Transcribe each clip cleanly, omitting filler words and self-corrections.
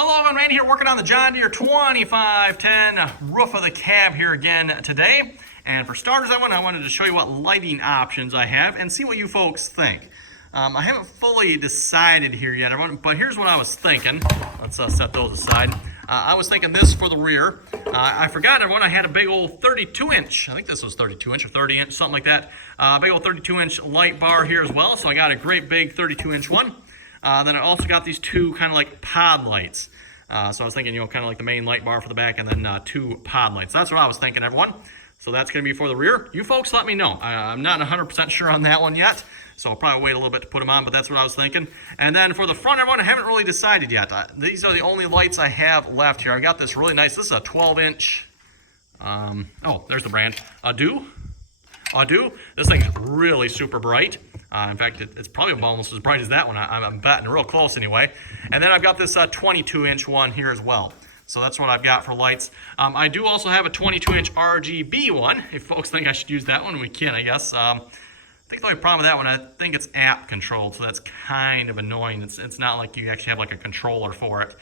Hello, I'm Randy here working on the John Deere 2510 roof of the cab here again today. And for starters, I wanted to show you what lighting options I have and see what you folks think. I haven't fully decided here yet, but here's what I was thinking. Let's set those aside. I was thinking this for the rear. I forgot, everyone, I had a big old 32-inch. I think this was 32-inch or 30-inch, something like that. Big old 32-inch light bar here as well. So I got a great big 32-inch one. Then I also got these two kind of like pod lights. So I was thinking, kind of like the main light bar for the back and then two pod lights. That's what I was thinking, everyone. So that's going to be for the rear. You folks let me know. I'm not 100% sure on that one yet. So I'll probably wait a little bit to put them on, but that's what I was thinking. And then for the front, everyone, I haven't really decided yet. These are the only lights I have left here. I got this really nice, this is a 12-inch, oh, there's the brand, Deere. This thing's really super bright. In fact, it's probably almost as bright as that one. I'm betting real close anyway. And then I've got this 22-inch one here as well. So that's what I've got for lights. I do also have a 22-inch RGB one. If folks think I should use that one, we can, I guess. I think the only problem with that one, I think it's app controlled, so that's kind of annoying. It's not like you actually have like a controller for it.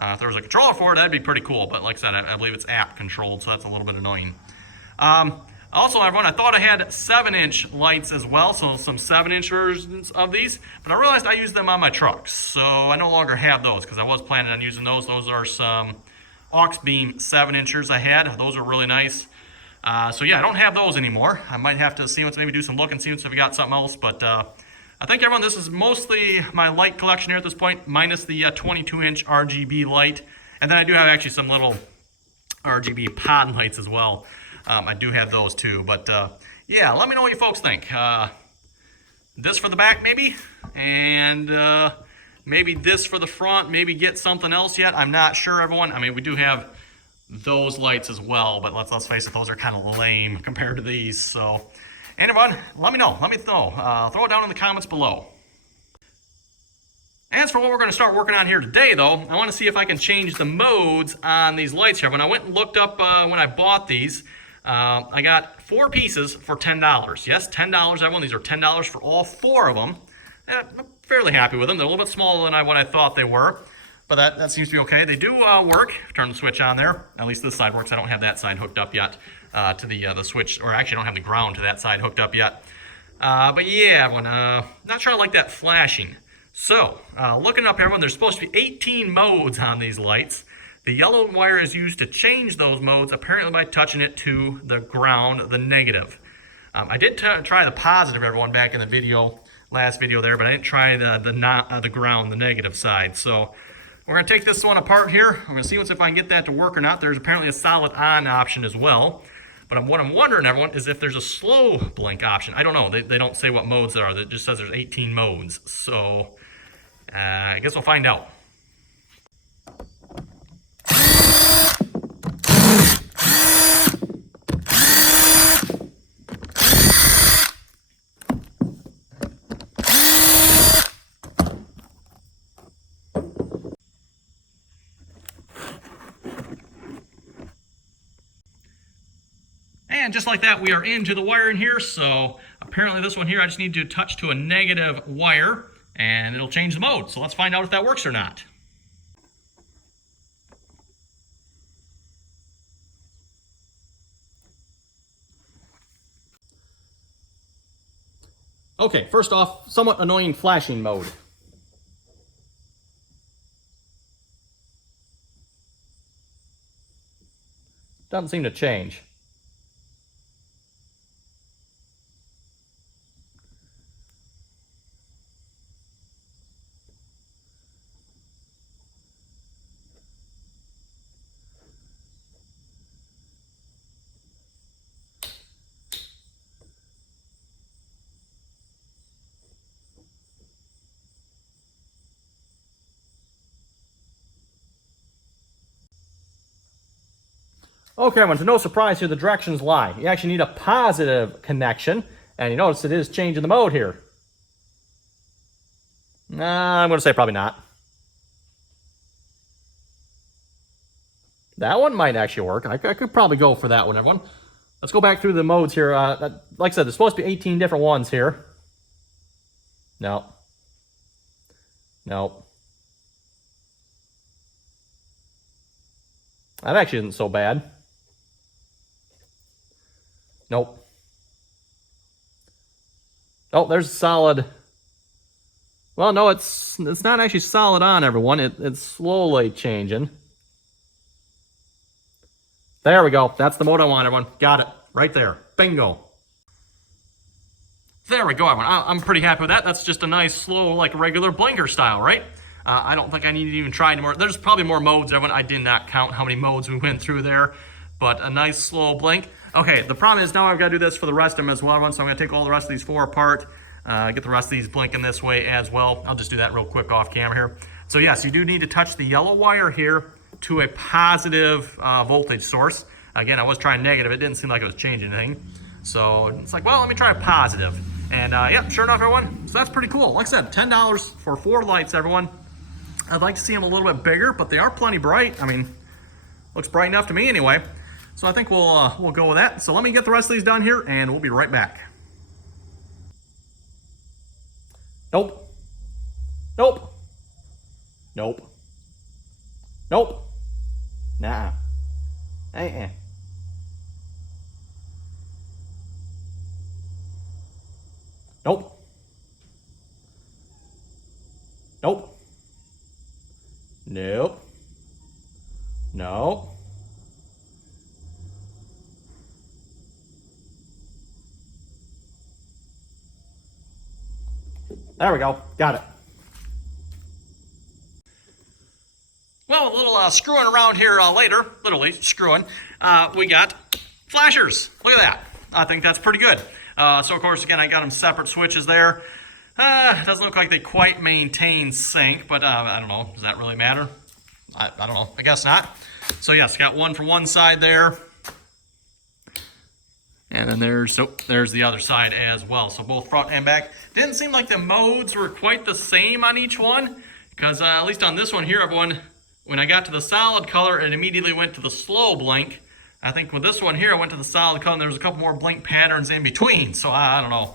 If there was a controller for it, that'd be pretty cool. But like I said, I believe it's app controlled, so that's a little bit annoying. Also, everyone, I thought I had 7-inch lights as well, so some 7-inch versions of these, but I realized I use them on my trucks, so I no longer have those because I was planning on using those. Those are some aux beam 7-inchers I had. Those are really nice. So yeah, I don't have those anymore. I might have to see what's maybe do some looking, see if we got something else, but I think, everyone, this is mostly my light collection here at this point, minus the 22-inch RGB light, and then I do have actually some little RGB pod lights as well. I do have those too, but yeah, let me know what you folks think. This for the back maybe, and maybe this for the front, maybe get something else yet. I'm not sure, everyone. I mean, we do have those lights as well, but let's face it, those are kind of lame compared to these. So, and everyone, let me know. Throw it down in the comments below. As for what we're going to start working on here today, though, I want to see if I can change the modes on these lights here. When I went and looked up when I bought these, I got 4 pieces for $10. Yes, $10, everyone. These are $10 for all 4 of them. And I'm fairly happy with them. They're a little bit smaller than what I thought they were, but that seems to be okay. They do work. Turn the switch on there. At least this side works. I don't have that side hooked up yet to the switch, or actually I don't have the ground to that side hooked up yet. But yeah, everyone, not sure I like that flashing. So, looking up, everyone, there's supposed to be 18 modes on these lights. The yellow wire is used to change those modes, apparently by touching it to the ground, the negative. I did try the positive, everyone, back in the last video there, but I didn't try the ground, the negative side. So we're going to take this one apart here. I'm going to see if I can get that to work or not. There's apparently a solid on option as well. But what I'm wondering, everyone, is if there's a slow blink option. I don't know. They don't say what modes there are. It just says there's 18 modes. So I guess we'll find out. And just like that, we are into the wire in here. So apparently this one here, I just need to touch to a negative wire and it'll change the mode. So let's find out if that works or not. Okay, first off, somewhat annoying flashing mode. Doesn't seem to change. Okay, everyone, so no surprise here, the directions lie. You actually need a positive connection, and you notice it is changing the mode here. I'm going to say probably not. That one might actually work. I could probably go for that one, everyone. Let's go back through the modes here. Like I said, there's supposed to be 18 different ones here. No. Nope. That actually isn't so bad. Nope. Oh, there's a solid. Well, no, it's not actually solid on, everyone. It's slowly changing. There we go. That's the mode I want, everyone. Got it. Right there. Bingo. There we go, everyone. I'm pretty happy with that. That's just a nice, slow, like regular blinker style, right? I don't think I need to even try anymore. There's probably more modes, everyone. I did not count how many modes we went through there, but a nice, slow blink. Okay, the problem is now I've got to do this for the rest of them as well, everyone, so I'm going to take all the rest of these 4 apart, get the rest of these blinking this way as well. I'll just do that real quick off camera here. So yes, you do need to touch the yellow wire here to a positive voltage source. Again, I was trying negative. It didn't seem like it was changing anything. So it's like, well, let me try a positive. And yeah, sure enough, everyone. So that's pretty cool. Like I said, $10 for 4 lights, everyone. I'd like to see them a little bit bigger, but they are plenty bright. I mean, looks bright enough to me anyway. So I think we'll go with that. So let me get the rest of these done here, and we'll be right back. Nope. Nope. Nope. Nope. Nah. Nope. Nope. Nope. No. There we go. Got it. Well, a little screwing around here later, literally screwing, we got flashers. Look at that. I think that's pretty good. So, of course, again, I got them separate switches there. Doesn't look like they quite maintain sync, but I don't know. Does that really matter? I don't know. I guess not. So, yes, got one for one side there. And then there's the other side as well. So both front and back. Didn't seem like the modes were quite the same on each one, because at least on this one here, everyone, when I got to the solid color, it immediately went to the slow blink. I think with this one here, I went to the solid color, and there was a couple more blink patterns in between. So I don't know.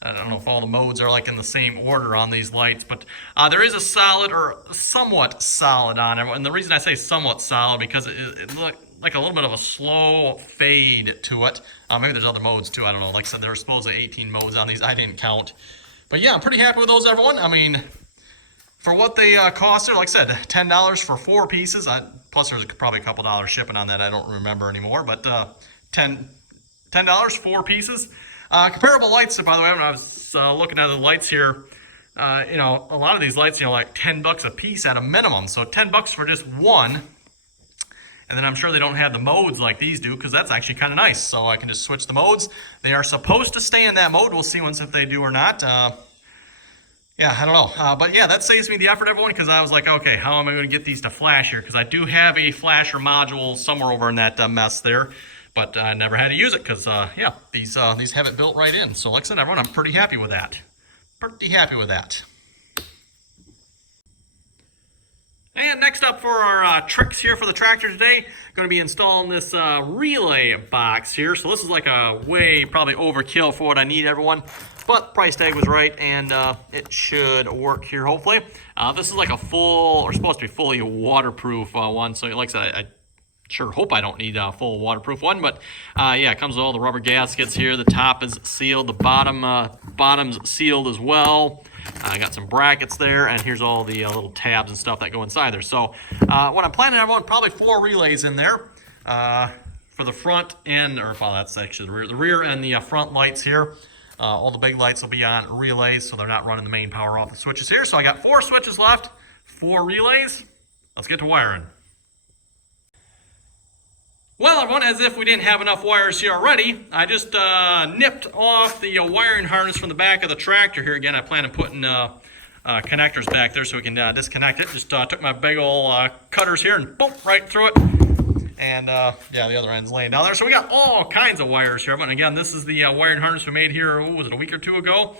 I don't know if all the modes are like in the same order on these lights, but there is a solid or somewhat solid on it. And the reason I say somewhat solid, because it looked like a little bit of a slow fade to it. Maybe there's other modes too, I don't know. Like I said, there were supposedly 18 modes on these. I didn't count. But yeah, I'm pretty happy with those, everyone. I mean, for what they cost, like I said, $10 for 4 pieces. Plus there's probably a couple dollars shipping on that. I don't remember anymore, but $10, 4 pieces. Comparable lights, by the way, when I was looking at the lights here, you know, a lot of these lights, you know, like $10 a piece at a minimum. So $10 for just one. And then I'm sure they don't have the modes like these do, because that's actually kind of nice. So I can just switch the modes. They are supposed to stay in that mode. We'll see once if they do or not. Yeah, I don't know. But yeah, that saves me the effort, everyone, because I was like, okay, how am I going to get these to flash here? Because I do have a flasher module somewhere over in that mess there. But I never had to use it because, yeah, these have it built right in. So like I said, everyone, I'm pretty happy with that. Pretty happy with that. And next up for our tricks here for the tractor today, going to be installing this relay box here. So this is like a way probably overkill for what I need, everyone. But price tag was right, and it should work here, hopefully. This is like a full, or supposed to be fully waterproof one. So like I said, I sure hope I don't need a full waterproof one. But yeah, it comes with all the rubber gaskets here. The top is sealed. The bottom's sealed as well. I got some brackets there, and here's all the little tabs and stuff that go inside there. So what I'm planning, I want probably 4 relays in there for the front and, or well, that's actually the rear and the front lights here. All the big lights will be on relays, so they're not running the main power off the switches here. So I got 4 switches left, 4 relays. Let's get to wiring. Well, everyone, as if we didn't have enough wires here already, I just nipped off the wiring harness from the back of the tractor here. Again, I plan on putting connectors back there so we can disconnect it. Just took my big old cutters here and boom, right through it. And yeah, the other end's laying down there. So we got all kinds of wires here. And again, this is the wiring harness we made here, was it a week or 2 ago?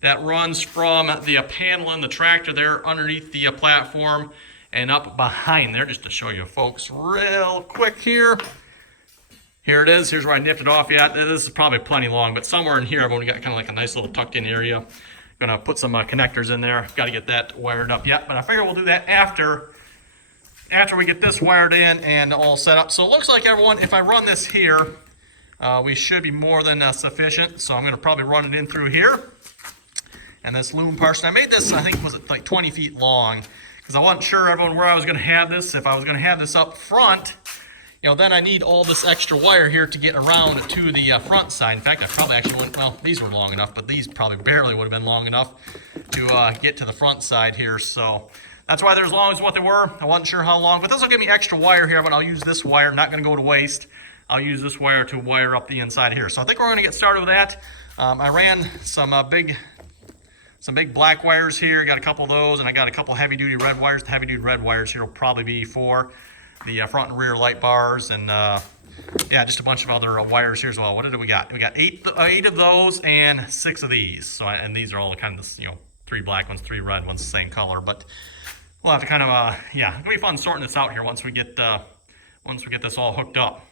That runs from the panel in the tractor there underneath the platform and up behind there, just to show you folks real quick here. Here it is. Here's where I nipped it off. Yeah, this is probably plenty long, but somewhere in here I've only got kind of like a nice little tucked in area. Gonna put some connectors in there. Got to get that wired up yet, but I figure we'll do that after after we get this wired in and all set up. So it looks like, everyone, if I run this here, we should be more than sufficient. So I'm going to probably run it in through here. And this loom partition, I made this, I think, was it like 20 feet long, because I wasn't sure, everyone, where I was going to have this. If I was going to have this up front, you know, then I need all this extra wire here to get around to the front side. In fact, I probably actually wouldn't, well, these were long enough, but these probably barely would have been long enough to get to the front side here. So that's why they're as long as what they were. I wasn't sure how long, but this will give me extra wire here, but I'll use this wire, not going to go to waste. I'll use this wire to wire up the inside here. So I think we're going to get started with that. I ran some big black wires here. Got a couple of those, and I got a couple heavy-duty red wires. The heavy-duty red wires here will probably be for the front and rear light bars, and yeah, just a bunch of other wires here as well. What did we got? We got eight of those and 6 of these. So, and these are all kind of, you know, 3 black ones, 3 red ones, the same color. But we'll have to kind of, yeah, it's gonna be fun sorting this out here once we get this all hooked up.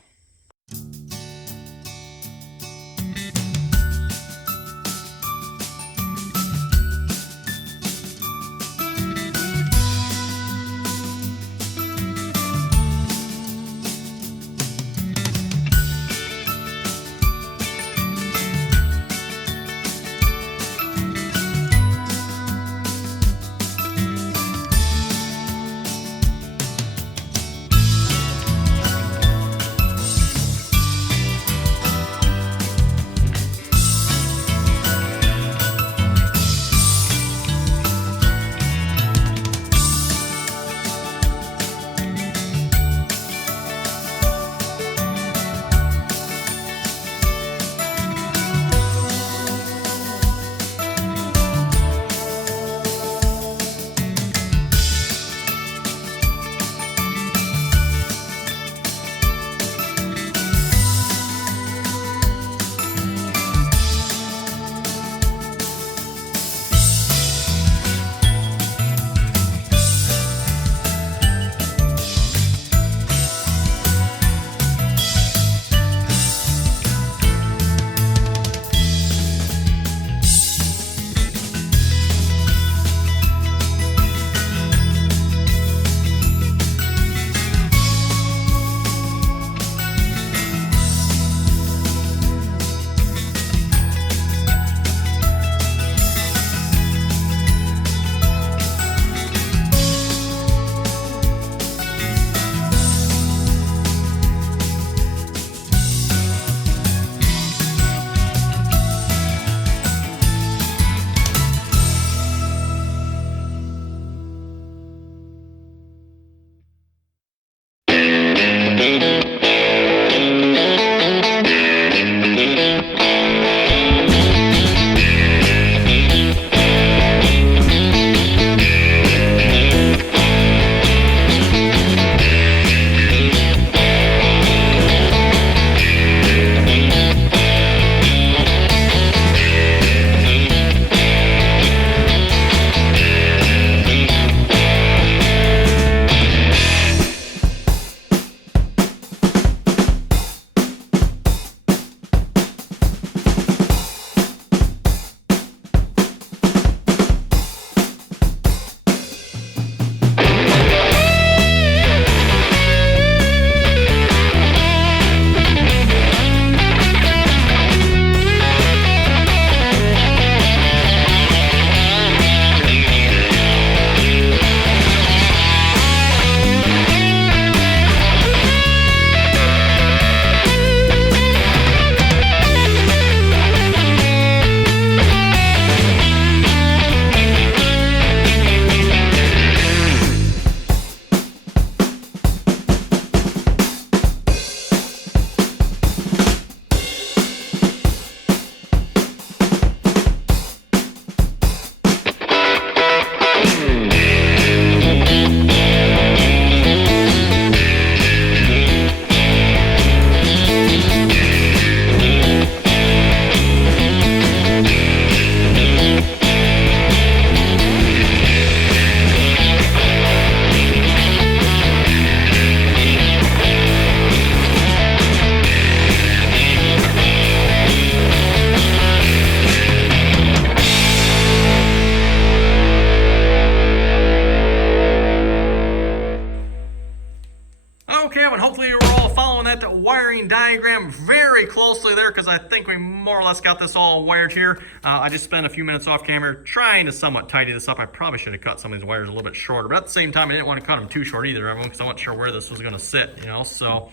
everyone, hopefully we're all following that wiring diagram very closely there, because I think we more or less got this all wired here. I just spent a few minutes off camera trying to somewhat tidy this up. I probably should have cut some of these wires a little bit shorter, but at the same time I didn't want to cut them too short either, everyone, because I wasn't sure where this was going to sit, you know. So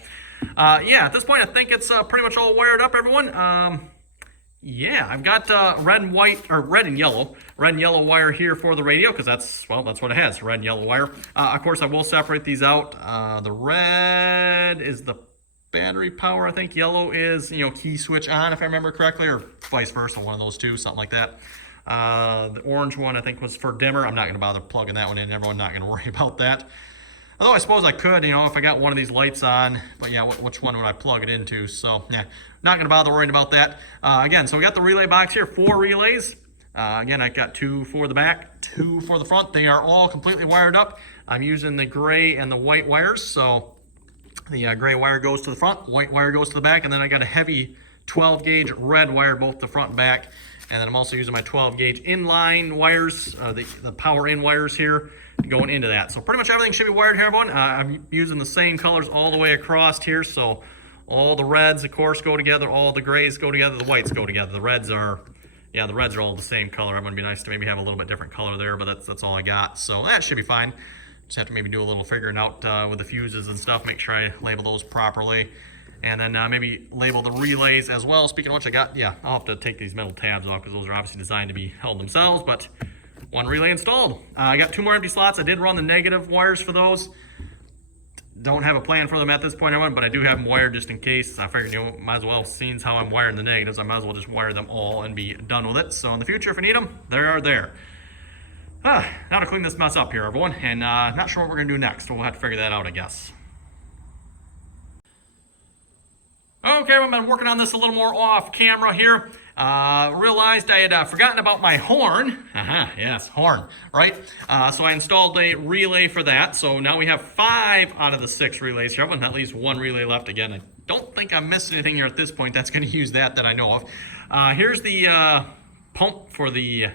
yeah, at this point I think it's pretty much all wired up, everyone. Yeah, I've got red and yellow wire here for the radio, because that's what it has, red and yellow wire. Of course, I will separate these out. The red is the battery power, I think. Yellow is, you know, key switch on, if I remember correctly, or vice versa, one of those two, something like that. The orange one, I think, was for dimmer. I'm not going to bother plugging that one in. Everyone, not going to worry about that. Although I suppose I could, you know, if I got one of these lights on, but yeah, which one would I plug it into? So, yeah, not going to bother worrying about that. Again, so we got the relay box here, 4 relays. Again, I got 2 for the back, 2 for the front. They are all completely wired up. I'm using the gray and the white wires, so the gray wire goes to the front, white wire goes to the back, and then I got a heavy 12 gauge red wire, both the front and back. And then I'm also using my 12 gauge inline wires, the power in wires here, going into that. So pretty much everything should be wired here, everyone. I'm using the same colors all the way across here. So all the reds, of course, go together. All the grays go together. The whites go together. The reds are all the same color. I'm going to be nice to maybe have a little bit different color there, but that's all I got. So that should be fine. Just have to maybe do a little figuring out with the fuses and stuff. Make sure I label those properly. And then maybe label the relays as well. Speaking of which, I'll have to take these metal tabs off, because those are obviously designed to be held themselves, but one relay installed. I got 2 more empty slots. I did run the negative wires for those. Don't have a plan for them at this point, everyone, but I do have them wired just in case. I figured, you know, might as well, seeing how I'm wiring the negatives, I might as well just wire them all and be done with it. So in the future, if I need them, they are there. Now to clean this mess up here, everyone, and not sure what we're going to do next. We'll have to figure that out, I guess. Okay, I've been working on this a little more off camera here. Realized I had forgotten about my horn. Yes, horn, right? So I installed a relay for that. So now we have 5 out of the 6 relays here. I have at least 1 relay left. Again, I don't think I missed anything here at this point that's going to use that I know of. Here's the pump for the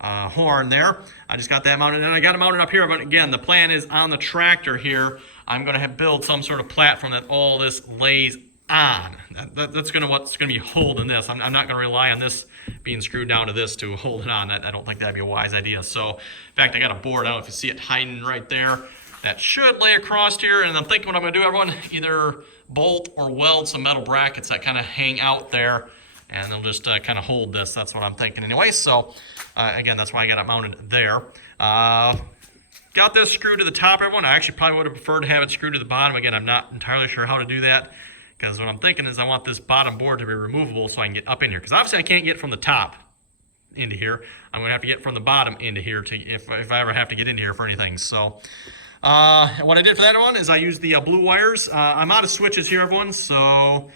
horn there. I just got that mounted, and I got it mounted up here. But again, the plan is on the tractor here, I'm going to build some sort of platform that all this lays on. That's what's going to be holding this. I'm not going to rely on this being screwed down to this to hold it on. I don't think that'd be a wise idea. So, in fact, I got a board. I don't know if you see it hiding right there. That should lay across here. And I'm thinking what I'm going to do, everyone, either bolt or weld some metal brackets that kind of hang out there, and they'll just kind of hold this. That's what I'm thinking anyway. So, again, that's why I got it mounted there. Got this screwed to the top, everyone. I actually probably would have preferred to have it screwed to the bottom. Again, I'm not entirely sure how to do that, because what I'm thinking is I want this bottom board to be removable so I can get up in here. Because obviously I can't get from the top into here. I'm going to have to get from the bottom into here if I ever have to get into here for anything. So what I did for that one is I used the blue wires. I'm out of switches here, everyone. So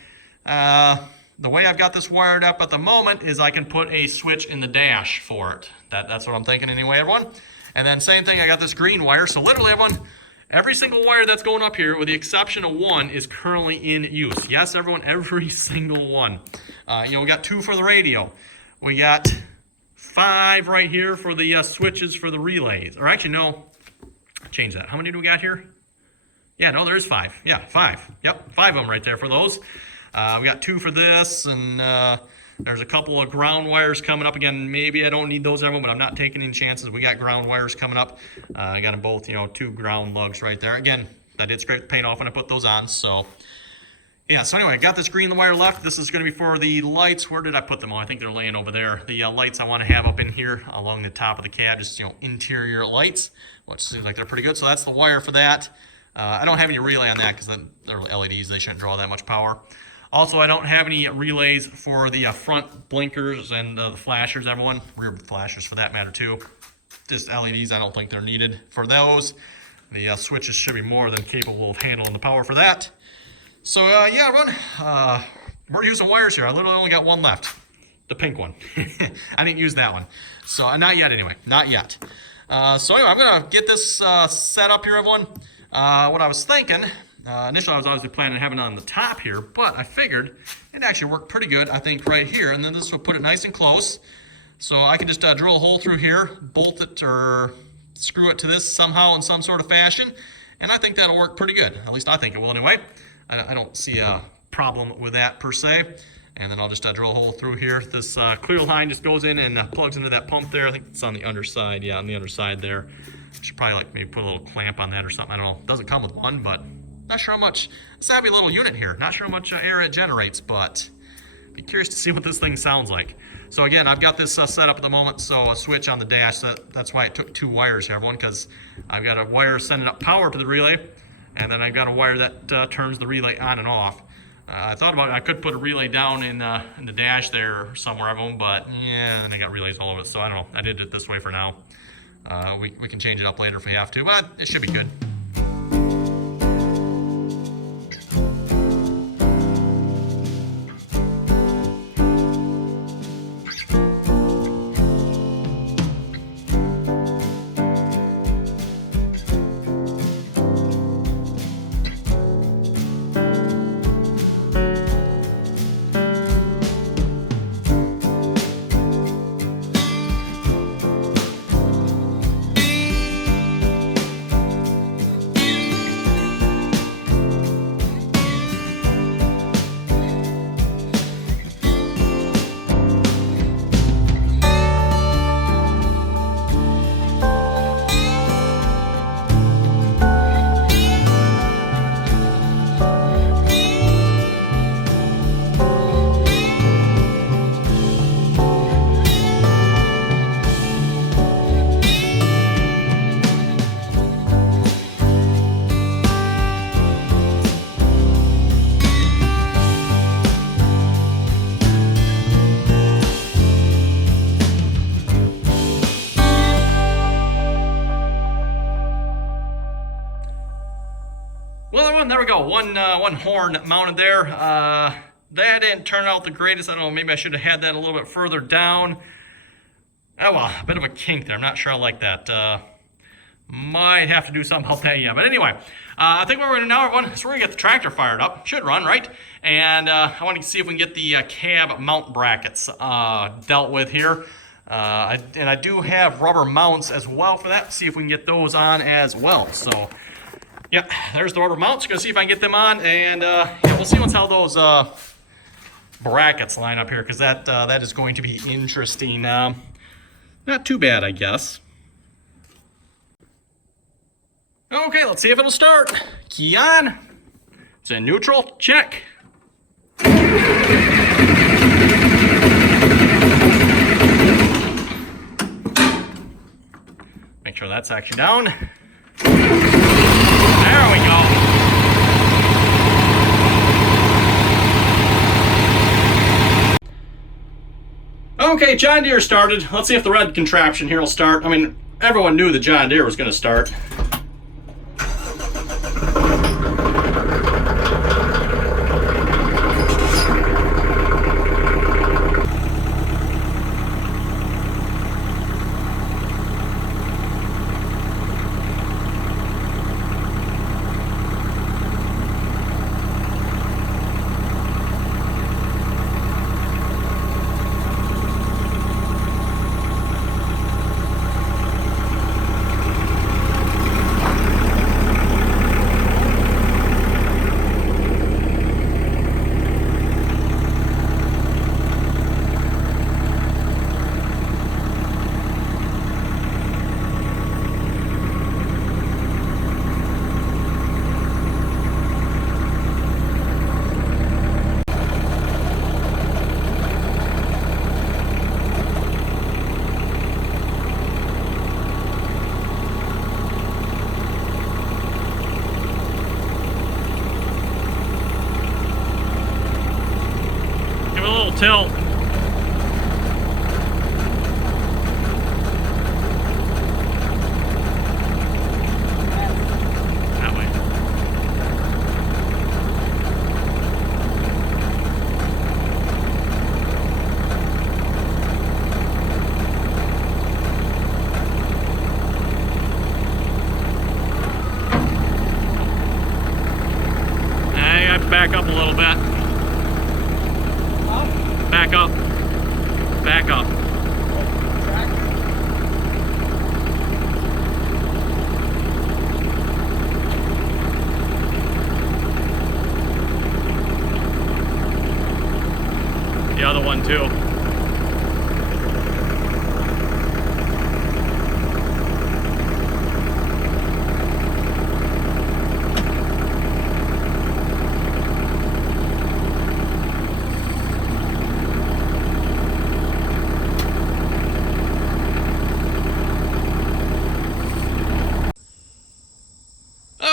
the way I've got this wired up at the moment is I can put a switch in the dash for it. That's what I'm thinking anyway, everyone. And then same thing, I got this green wire. So literally, everyone, every single wire that's going up here, with the exception of 1, is currently in use. Yes, everyone, every single one. You know, we got 2 for the radio. We got 5 right here for the switches for the relays. Or actually, no, change that. How many do we got here? Yeah, no, there's 5. Yeah, 5. Yep, 5 of them right there for those. We got 2 for this, and there's a couple of ground wires coming up. Again, maybe I don't need those, everyone, but I'm not taking any chances. We got ground wires coming up. I got them both, you know, 2 ground lugs right there. Again, I did scrape the paint off when I put those on. So, yeah, so anyway, I got this green wire left. This is going to be for the lights. Where did I put them all? I think they're laying over there. The lights I want to have up in here along the top of the cab, just, you know, interior lights, which seems like they're pretty good. So that's the wire for that. I don't have any relay on that because they're LEDs. They shouldn't draw that much power. Also, I don't have any relays for the front blinkers and the flashers, everyone. Rear flashers for that matter, too. Just LEDs, I don't think they're needed for those. The switches should be more than capable of handling the power for that. So, yeah, everyone, we're using wires here. I literally only got 1 left. The pink one. I didn't use that one. So, not yet anyway. Not yet. So, anyway, I'm going to get this set up here, everyone. What I was thinking... initially, I was obviously planning on having it on the top here, but I figured it actually worked pretty good, I think, right here. And then this will put it nice and close. So I can just drill a hole through here, bolt it or screw it to this somehow in some sort of fashion. And I think that'll work pretty good. At least I think it will anyway. I don't see a problem with that per se. And then I'll just drill a hole through here. This clear line just goes in and plugs into that pump there. I think it's on the underside. Yeah, on the underside there. Should probably like maybe put a little clamp on that or something. I don't know. It doesn't come with one, but not sure how much. It's a heavy little unit here. Not sure how much air it generates, but be curious to see what this thing sounds like. So again, I've got this set up at the moment, so a switch on the dash. That's why it took 2 wires here, everyone, because I've got a wire sending up power to the relay, and then I've got a wire that turns the relay on and off. I thought about it. I could put a relay down in the dash there somewhere of them, but yeah, and I got relays all over it, so I don't know. I did it this way for now. We can change it up later if we have to, but it should be good. Well, everyone, there we go. One horn mounted there. That didn't turn out the greatest. I don't know, maybe I should have had that a little bit further down. Oh well, a bit of a kink there. I'm not sure I like that. Might have to do something about that, yeah. But anyway, I think what we're going to do now, everyone, is we're going to get the tractor fired up. Should run, right? And I want to see if we can get the cab mount brackets dealt with here. And I do have rubber mounts as well for that. See if we can get those on as well. So, yeah, there's the rubber mounts. Going to see if I can get them on. And yeah, we'll see how those brackets line up here, because that is going to be interesting. Not too bad, I guess. Okay, let's see if it'll start. Key on. It's in neutral. Check. Make sure that's actually down. There we go. Okay, John Deere started. Let's see if the red contraption here will start. I mean, everyone knew the John Deere was going to start. Tilt. That way. I have to back up a little bit. Back up. Back up. other one too.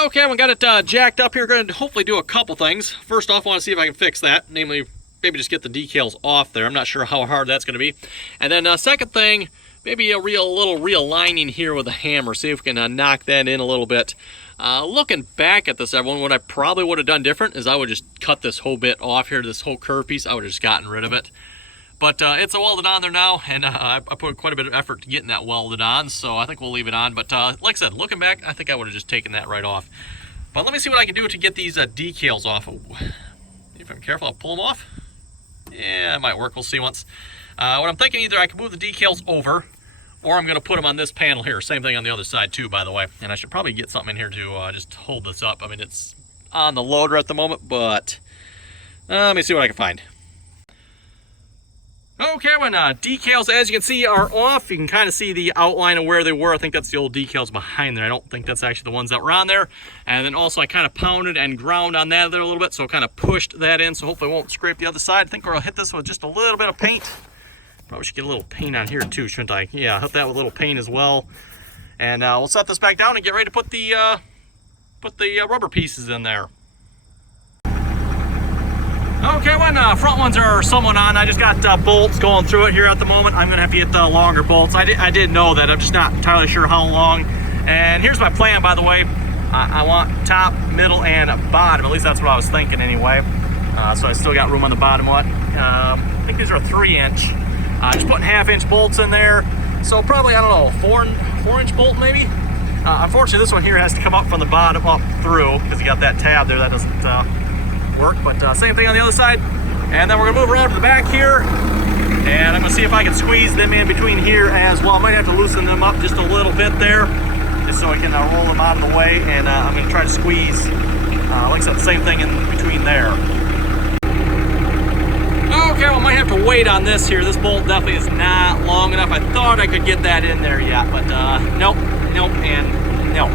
Okay, we got it jacked up here. Going to hopefully do a couple things. First off, I want to see if I can fix that. Namely, maybe just get the decals off there. I'm not sure how hard that's going to be. And then second thing, maybe a little realigning here with a hammer. See if we can knock that in a little bit. Looking back at this, everyone, what I probably would have done different is I would just cut this whole bit off here, this whole curve piece. I would have just gotten rid of it. But it's welded on there now, and I put quite a bit of effort to getting that welded on, so I think we'll leave it on. But like I said, looking back, I think I would have just taken that right off. But let me see what I can do to get these decals off. If I'm careful, I'll pull them off. Yeah, it might work. We'll see once. What I'm thinking, either I can move the decals over, or I'm going to put them on this panel here. Same thing on the other side too, by the way. And I should probably get something in here to just hold this up. I mean, it's on the loader at the moment, but let me see what I can find. Okay, when decals, as you can see, are off, you can kind of see the outline of where they were. I think that's the old decals behind there. I don't think that's actually the ones that were on there. And then also I kind of pounded and ground on that there a little bit, so I kind of pushed that in, so hopefully it won't scrape the other side. I think we'll hit this with just a little bit of paint. Probably should get a little paint on here too, shouldn't I? Yeah, hit that with a little paint as well. And we'll set this back down and get ready to put the rubber pieces in there. Okay, when front ones are somewhat on, I just got bolts going through it here at the moment. I'm gonna have to get the longer bolts. I did know that. I'm just not entirely sure how long. And here's my plan, by the way. I want top, middle, and bottom. At least that's what I was thinking anyway. So I still got room on the bottom one. I think these are a 3-inch. Just putting 1/2-inch bolts in there. So probably, I don't know, 4-inch bolt maybe? Unfortunately, this one here has to come up from the bottom up through because you got that tab there that doesn't work, but same thing on the other side. And then we're gonna move around to the back here, and I'm gonna see if I can squeeze them in between here as well. I might have to loosen them up just a little bit there, just so I can roll them out of the way. And I'm gonna try to squeeze, like I said, the same thing in between there. Okay, well, I might have to wait on this here. This bolt definitely is not long enough. I thought I could get that in there yet, but nope, and nope.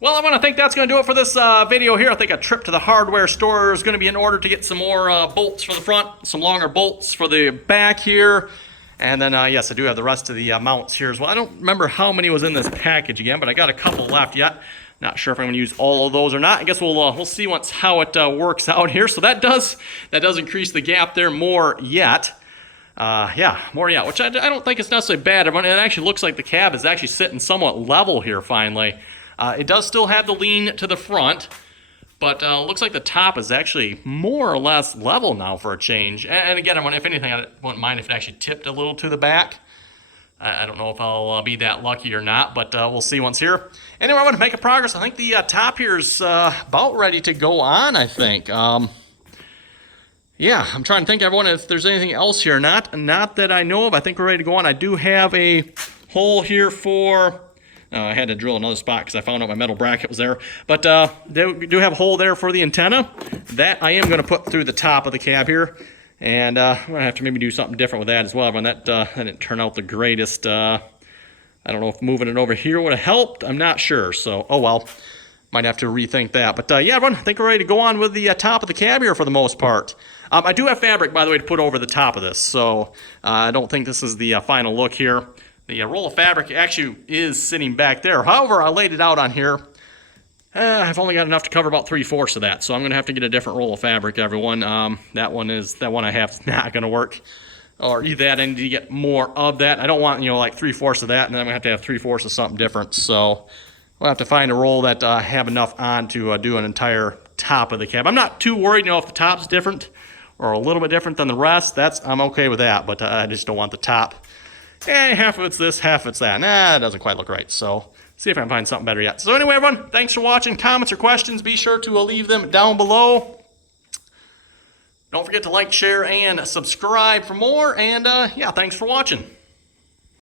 Well, I want to think that's going to do it for this video here. I think a trip to the hardware store is going to be in order to get some more bolts for the front, some longer bolts for the back here. And then, yes, I do have the rest of the mounts here as well. I don't remember how many was in this package again, but I got a couple left yet. Not sure if I'm going to use all of those or not. I guess we'll see how it works out here. So that does increase the gap there more yet. Yeah, more yet, which I don't think is necessarily bad. It actually looks like the cab is actually sitting somewhat level here finally. It does still have the lean to the front, but looks like the top is actually more or less level now for a change. And again, if anything, I wouldn't mind if it actually tipped a little to the back. I don't know if I'll be that lucky or not, but we'll see once here. Anyway, I want to make a progress. I think the top here is about ready to go on, I think. Yeah, I'm trying to think, everyone, if there's anything else here. Not that I know of. I think we're ready to go on. I do have a hole here for... I had to drill another spot because I found out my metal bracket was there. But they do have a hole there for the antenna. That I am going to put through the top of the cab here. And I'm going to have to maybe do something different with that as well. But that didn't turn out the greatest. I don't know if moving it over here would have helped. I'm not sure. So, oh well. Might have to rethink that. But yeah, everyone, I think we're ready to go on with the top of the cab here for the most part. I do have fabric, by the way, to put over the top of this. So I don't think this is the final look here. The roll of fabric actually is sitting back there. However, I laid it out on here. I've only got enough to cover about 3/4 of that, so I'm going to have to get a different roll of fabric, everyone. That one I have is not going to work. Or either that, I need to get more of that. I don't want, like 3/4 of that, and then I'm going to have 3/4 of something different. So we'll have to find a roll that have enough on to do an entire top of the cab. I'm not too worried, if the top's different or a little bit different than the rest. I'm okay with that, but I just don't want the top. Half of it's this, half of it's that. Nah, it doesn't quite look right. So see if I can find something better yet. So anyway, everyone, thanks for watching. Comments or questions, be sure to leave them down below. Don't forget to like, share, and subscribe for more. And yeah, thanks for watching.